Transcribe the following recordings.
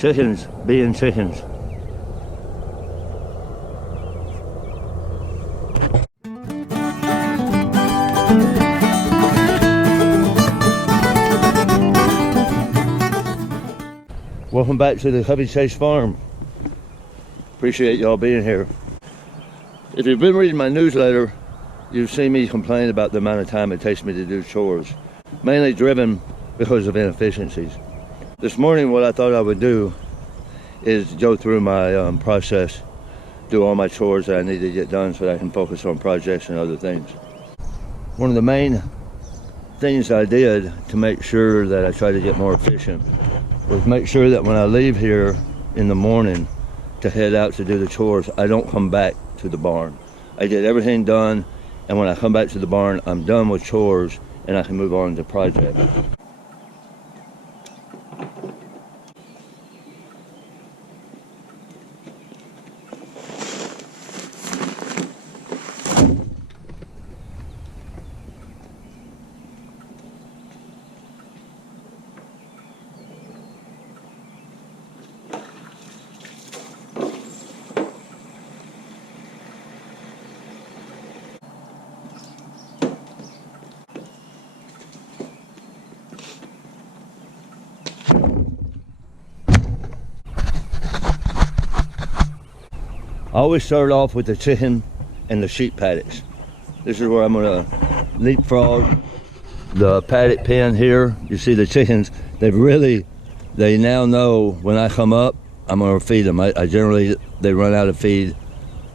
Chickens being chickens. Welcome back to the Hubby Chase Farm. Appreciate y'all being here. If you've been reading my newsletter, you've seen me complain about the amount of time it takes me to do chores, mainly driven because of inefficiencies. This morning, what I thought I would do is go through my process, do all my chores that I need to get done so that I can focus on projects and other things. One of the main things I did to make sure that I try to get more efficient was make sure that when I leave here in the morning to head out to do the chores, I don't come back to the barn. I get everything done, and when I come back to the barn, I'm done with chores and I can move on to projects. I always start off with the chicken and the sheep paddocks. This is where I'm gonna leapfrog the paddock pen here. You see the chickens, they now know when I come up, I'm gonna feed them. I generally, they run out of feed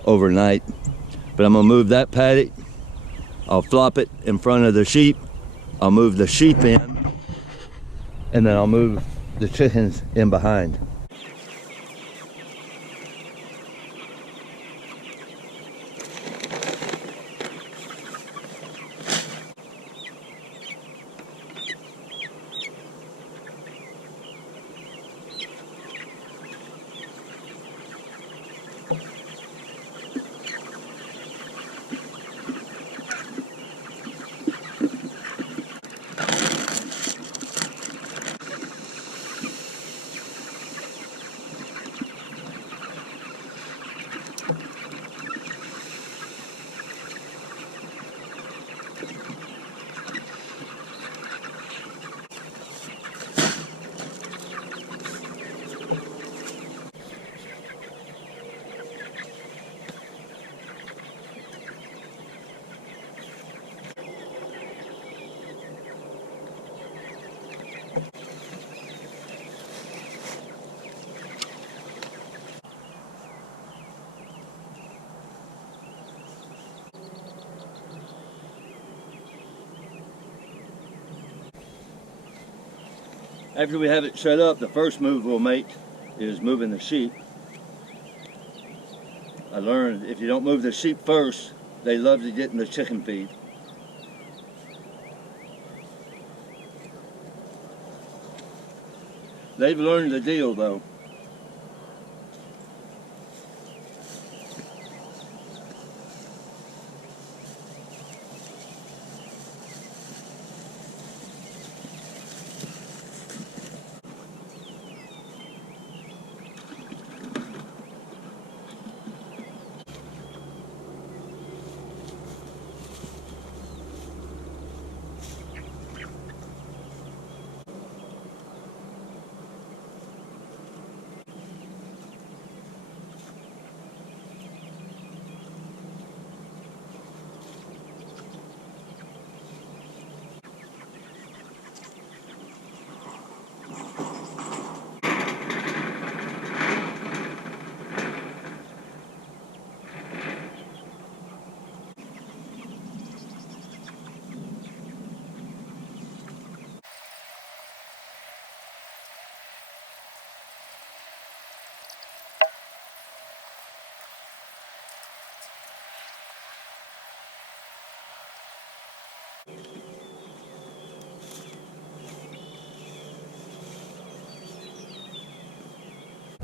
overnight, but I'm gonna move that paddock. I'll flop it in front of the sheep. I'll move the sheep in, and then I'll move the chickens in behind. After we have it set up, the first move we'll make is moving the sheep. I learned if you don't move the sheep first, they love to get in the chicken feed. They've learned the deal though.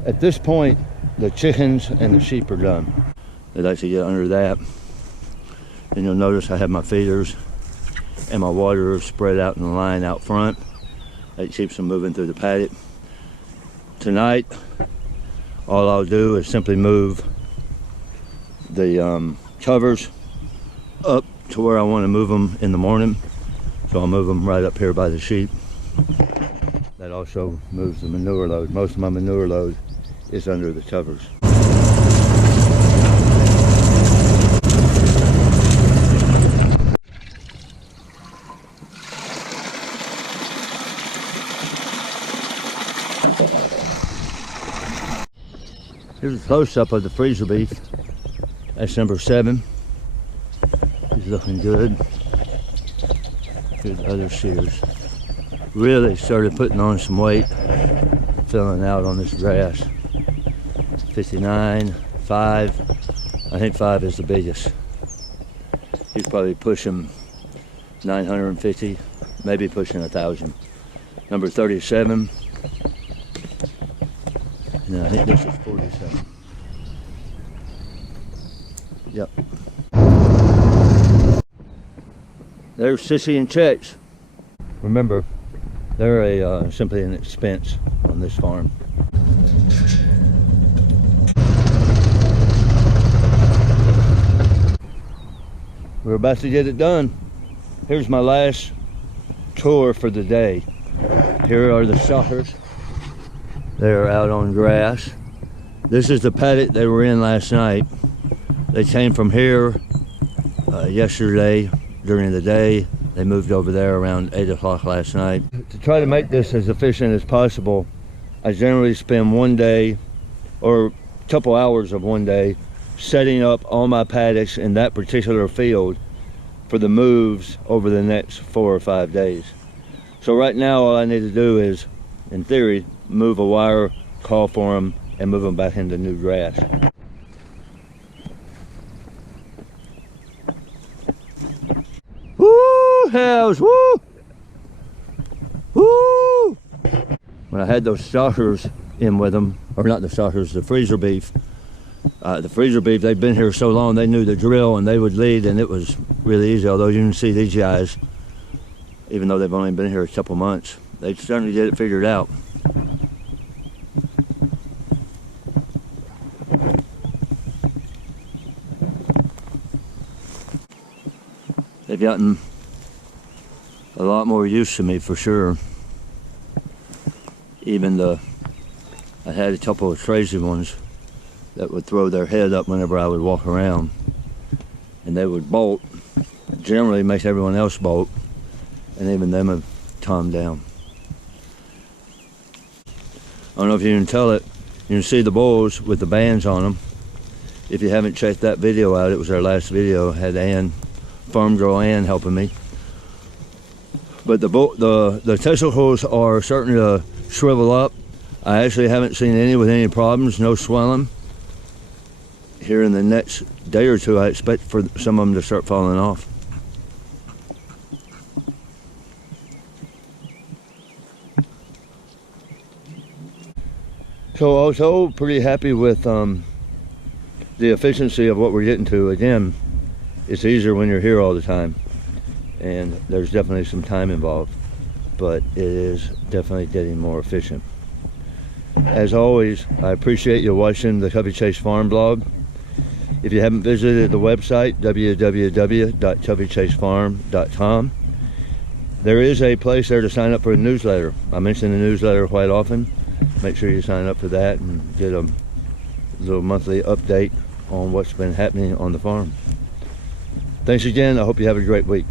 At this point, the chickens and the sheep are done. They like to get under that. And you'll notice I have my feeders and my water spread out in the line out front. That keeps them moving through the paddock. tonight, all I'll do is simply move the covers up to where I want to move them in the morning. So I'll move them right up here by the sheep. That also moves the manure load. Most of my manure load is under the covers. Here's a close-up of the freezer beef. That's number 7. He's looking good. Here's the other shears. Really started putting on some weight, filling out on this grass. 59, 5. I think 5 is the biggest. He's probably pushing 950, maybe pushing 1,000. Number 37. No, I think this is 47. Yep. There's Sissy and Chet's. Remember, they're simply an expense on this farm. We're about to get it done. Here's my last chore for the day. Here are the suckers. They're out on grass. This is the paddock they were in last night. They came from here yesterday during the day. They moved over there around 8 o'clock last night. To try to make this as efficient as possible, I generally spend one day or a couple hours of one day setting up all my paddocks in that particular field for the moves over the next 4 or 5 days. So right now all I need to do is, in theory, move a wire, call for them, and move them back into new grass. Woo, hells, woo! Woo! When I had those stalkers in with them, or not the stalkers, the freezer beef, they've been here so long, they knew the drill and they would lead, and it was really easy. Although you can see these guys, even though they've only been here a couple months, they certainly get it figured out. They've gotten a lot more used to me for sure. Even I had a couple of crazy ones that would throw their head up whenever I would walk around, and they would bolt, generally make everyone else bolt, and even them have calmed down. I don't know if you can tell it, you can see the bulls with the bands on them. If you haven't checked that video out, it was our last video. Had farm girl Ann helping me. But the testicles are starting to shrivel up. I actually haven't seen any with any problems, no swelling. Here in the next day or two, I expect for some of them to start falling off. So also pretty happy with the efficiency of what we're getting to. Again, it's easier when you're here all the time, and there's definitely some time involved, but it is definitely getting more efficient. As always, I appreciate you watching the Covey Chase Farm blog. If you haven't visited the website, www.coveychasefarm.com, there is a place there to sign up for a newsletter. I mention the newsletter quite often. Make sure you sign up for that and get a little monthly update on what's been happening on the farm. Thanks again. I hope you have a great week.